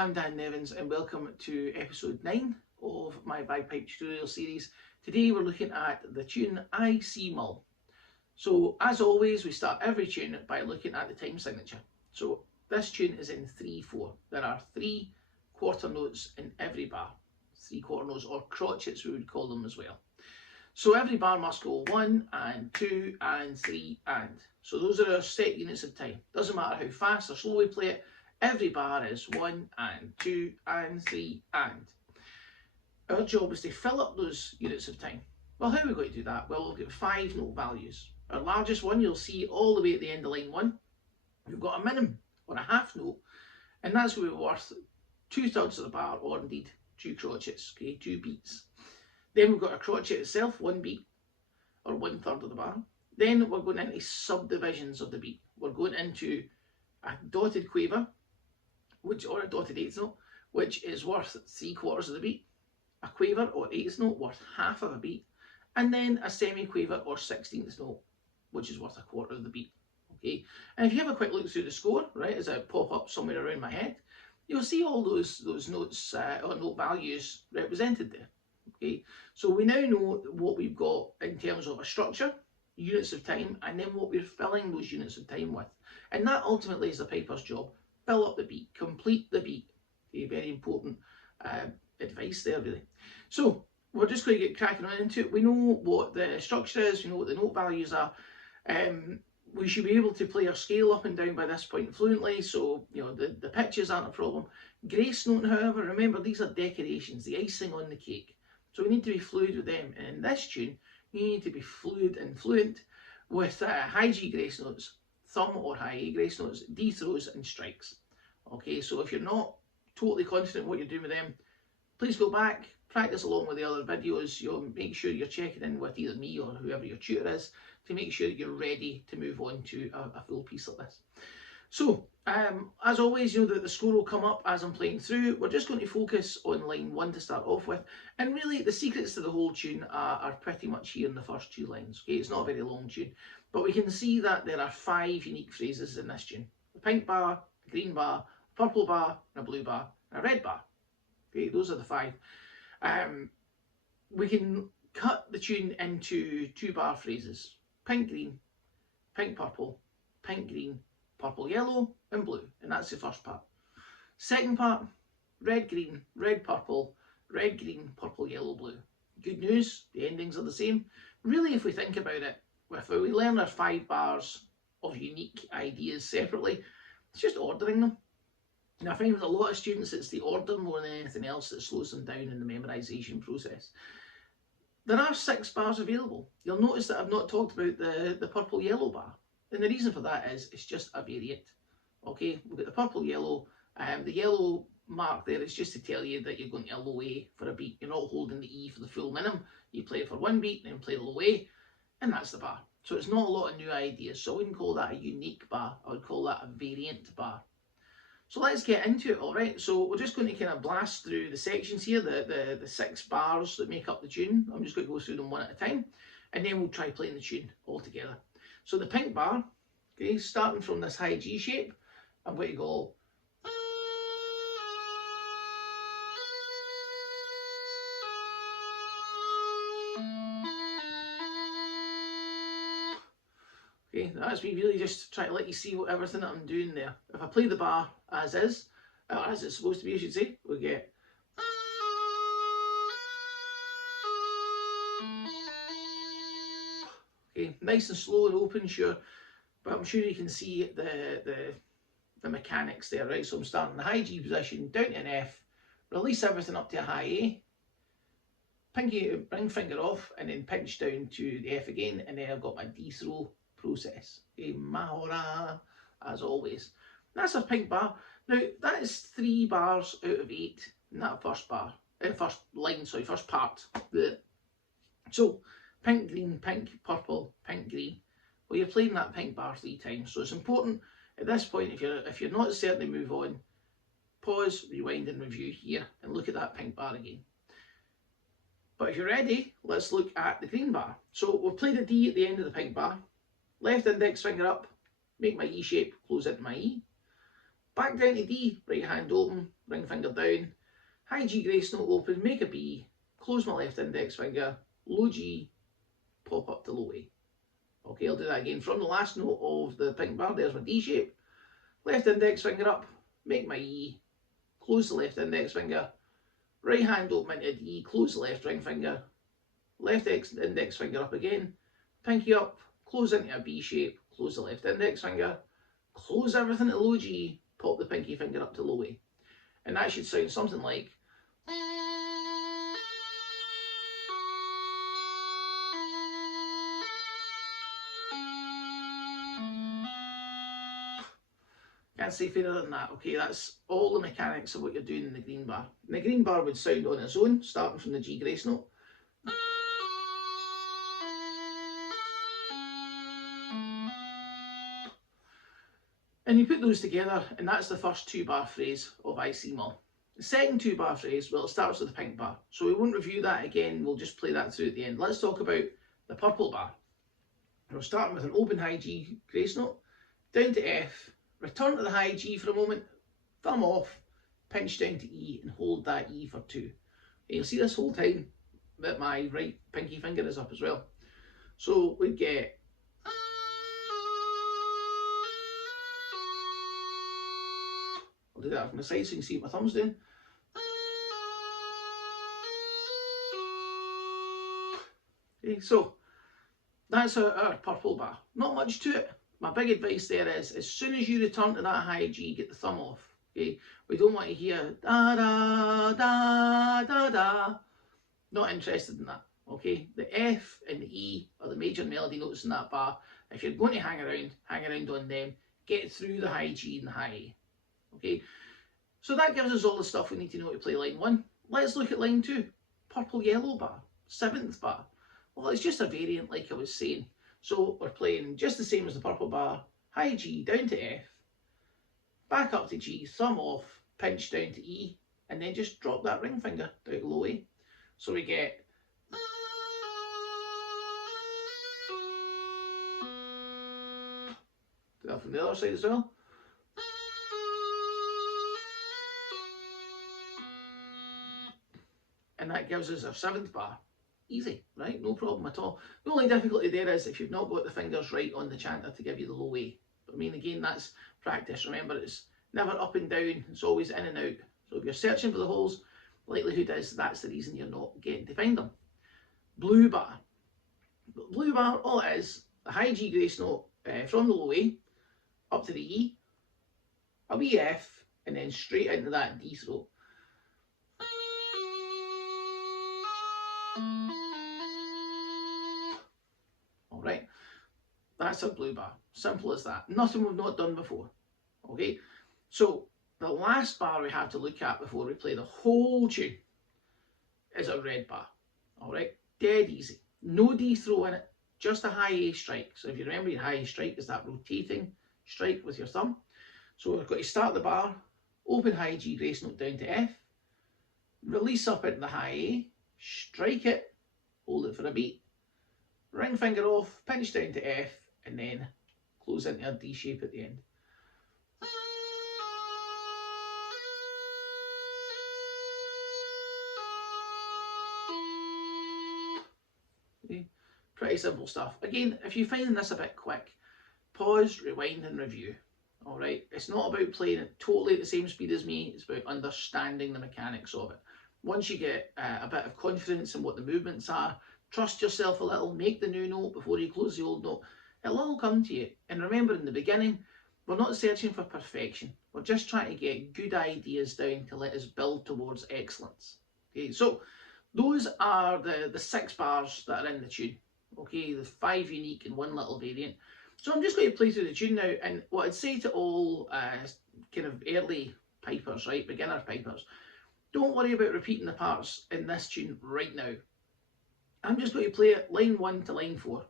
I'm Dan Nevans and welcome to episode 9 of my bagpipe tutorial series. Today we're looking at the tune See Mull. So as always, we start every tune by looking at the time signature. So this tune is in 3/4. There are 3 quarter notes in every bar. 3 quarter notes, or crotchets we would call them as well. So every bar must go 1 and 2 and 3 and. So those are our set units of time. Doesn't matter how fast or slow we play it, every bar is 1 and 2 and 3 and. Our job is to fill up those units of time. Well, how are we going to do that? Well, we've got 5 note values. Our largest one you'll see all the way at the end of line 1. We've got a minimum or a half note, and that's where we're worth 2/3 of the bar, or indeed 2 crotchets, okay, 2 beats. Then we've got a crotchet itself, 1 beat, or 1/3 of the bar. Then we're going into subdivisions of the beat. We're going into a dotted quaver, or a dotted eighth note, which is worth 3/4 of the beat, a quaver or eighth note worth half of a beat, and then a semi-quaver or 16th note, which is worth 1/4 of the beat. Okay, and if you have a quick look through the score, right, as I pop up somewhere around my head, you'll see all those notes or note values represented there. Okay, so we now know what we've got in terms of a structure, units of time, and then what we're filling those units of time with. And that ultimately is the piper's job. Fill up the beat, complete the beat. Okay, very important advice there, really. So we're just going to get cracking on into it. We know what the structure is, we know what the note values are. We should be able to play our scale up and down by this point fluently, so you know the pitches aren't a problem. Grace note, however, remember these are decorations, the icing on the cake. So we need to be fluid with them. And in this tune, you need to be fluid and fluent with high G grace notes, thumb or high A grace notes, D throws and strikes. Okay, so if you're not totally confident what you're doing with them, please go back, practice along with the other videos. You'll make sure you're checking in with either me or whoever your tutor is to make sure you're ready to move on to a full piece like this. So, as always, you know that the score will come up as I'm playing through. We're just going to focus on line 1 to start off with. And really, the secrets to the whole tune are pretty much here in the first 2 lines. Okay, it's not a very long tune. But we can see that there are 5 unique phrases in this tune. A pink bar, a green bar, a purple bar, and a blue bar, and a red bar. Okay, those are the 5. We can cut the tune into 2-bar phrases. Pink, green, pink, purple, pink, green, purple, yellow, and blue. And that's the first part. Second part, red, green, red, purple, red, green, purple, yellow, blue. Good news, the endings are the same. Really, if we think about it, if we learn our 5 bars of unique ideas separately, it's just ordering them. And I find with a lot of students, it's the order more than anything else that slows them down in the memorisation process. There are 6 bars available. You'll notice that I've not talked about the purple yellow bar. And the reason for that is it's just a variant. Okay, we've got the purple yellow. The yellow mark there is just to tell you that you're going to a low A for a beat. You're not holding the E for the full minimum. You play it for 1 beat and then play the low A, and that's the bar. So it's not a lot of new ideas. So I wouldn't call that a unique bar. I would call that a variant bar. So let's get into it, all right? So we're just going to kind of blast through the sections here, the 6 bars that make up the tune. I'm just going to go through them one at a time, and then we'll try playing the tune all together. So the pink bar, okay, starting from this high G shape, I'm going to go. Okay, that's me really just trying to let you see everything that I'm doing there. If I play the bar as is, or as it's supposed to be, I should say, we get. Okay, nice and slow and open, sure, but I'm sure you can see the mechanics there, right? So I'm starting in the high G position, down to an F, release everything up to a high A, pinky ring finger off, and then pinch down to the F again, and then I've got my D throw process. Okay, mahora, as always. That's a pink bar. Now that is 3 bars out of 8 in that first bar, first line, sorry, first part. So pink, green, pink, purple, pink, green. Well, you're playing that pink bar 3 times, so it's important at this point, if you're not certain to move on, pause, rewind and review here and look at that pink bar again. But if you're ready, let's look at the green bar. So we've played a D at the end of the pink bar, left index finger up, make my E shape, close into my E. Back down to D, right hand open, ring finger down, high G grace note open, make a B, close my left index finger, low G, pop up to low A. Okay, I'll do that again. From the last note of the pink bar, there's my D shape, left index finger up, make my E, close the left index finger, right hand open into D, close the left ring finger, left index finger up again, pinky up, close into a B shape, close the left index finger, close everything to low G, pop the pinky finger up to low A. And that should sound something like. Can't say fairer than that. Okay, that's all the mechanics of what you're doing in the green bar. And the green bar would sound on its own, starting from the G grace note. And you put those together, and that's the first 2-bar phrase of I See Mull. The second 2-bar phrase, well, it starts with the pink bar, so we won't review that again, we'll just play that through at the end. Let's talk about the purple bar. We're starting with an open high G grace note, down to F, return to the high G for a moment, thumb off, pinch down to E, and hold that E for 2. And you'll see this whole time that my right pinky finger is up as well. So we get. I'll do that from the side so you can see what my thumb's doing. Okay, so that's our purple bar. Not much to it. My big advice there is, as soon as you return to that high G, get the thumb off. Okay, we don't want to hear da da da da da. Not interested in that. Okay, the F and the E are the major melody notes in that bar. If you're going to hang around on them. Get through the high G and the high A. Okay, so that gives us all the stuff we need to know to play line 1. Let's look at line 2. Purple yellow bar, 7th bar. Well, it's just a variant like I was saying. So we're playing just the same as the purple bar, high G down to F, back up to G, thumb off, pinch down to E, and then just drop that ring finger down to low A. So we get. Do that from the other side as well. And that gives us our 7th bar. Easy, right? No problem at all. The only difficulty there is if you've not got the fingers right on the chanter to give you the low A. But I mean, again, that's practice. Remember, it's never up and down. It's always in and out. So if you're searching for the holes, likelihood is that's the reason you're not getting to find them. Blue bar. Blue bar, all it is, the high G grace note from the low A up to the E, a wee F, and then straight into that D throat. Alright, that's a blue bar. Simple as that. Nothing we've not done before. Okay, so the last bar we have to look at before we play the whole tune is a red bar. Alright, dead easy. No D throw in it, just a high A strike. So if you remember, your high A strike is that rotating strike with your thumb. So we've got to start the bar, open high G grace note down to F, release up into the high A, strike it, hold it for a beat, ring finger off, pinch down to F, and then close into a D shape at the end. Okay. Pretty simple stuff. Again, if you're finding this a bit quick, pause, rewind and review. Alright, it's not about playing it totally at the same speed as me, it's about understanding the mechanics of it. Once you get a bit of confidence in what the movements are, trust yourself a little, make the new note before you close the old note. It'll all come to you. And remember, in the beginning, we're not searching for perfection. We're just trying to get good ideas down to let us build towards excellence. Okay, so those are the 6 bars that are in the tune. Okay, the 5 unique and 1 little variant. So I'm just going to play through the tune now, and what I'd say to all kind of early pipers, right, beginner pipers, don't worry about repeating the parts in this tune right now. I'm just going to play it line 1 to line 4.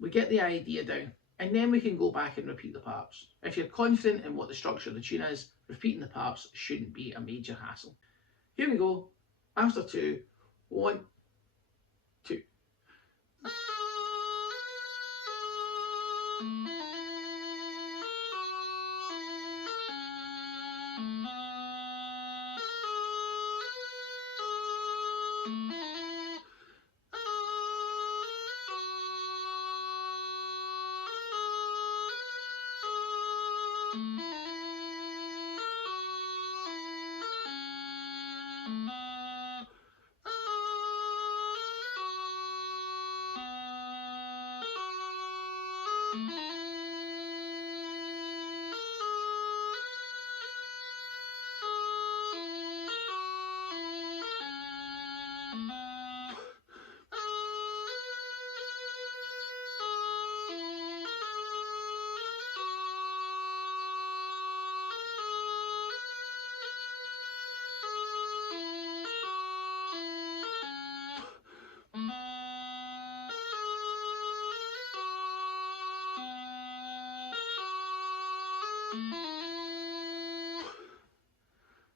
We get the idea down, and then we can go back and repeat the parts. If you're confident in what the structure of the tune is, repeating the parts shouldn't be a major hassle. Here we go. After 2, 1, 2.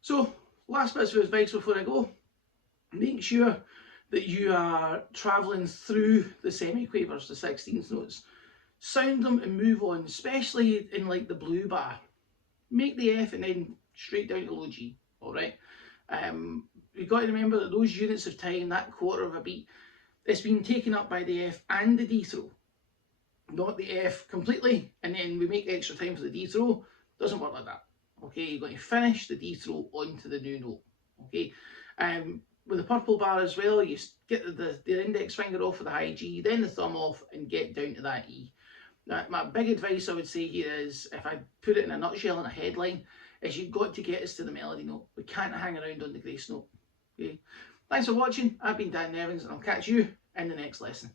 So, last bits of advice before I go. Make sure that you are travelling through the semiquavers, the 16th notes. Sound them and move on, especially in like the blue bar. Make the F and then straight down to low G, alright? You've got to remember that those units of time, that quarter of a beat, it's been taken up by the F and the D throw. Not the F completely, and then we make extra time for the D throw. Doesn't work like that. Okay, you're going to finish the D throw onto the new note. Okay, with the purple bar as well, you get the index finger off of the high G, then the thumb off, and get down to that E. Now, my big advice I would say here is, if I put it in a nutshell in a headline, is you've got to get us to the melody note. We can't hang around on the grace note. Okay, thanks for watching. I've been Dan Nevans, and I'll catch you in the next lesson.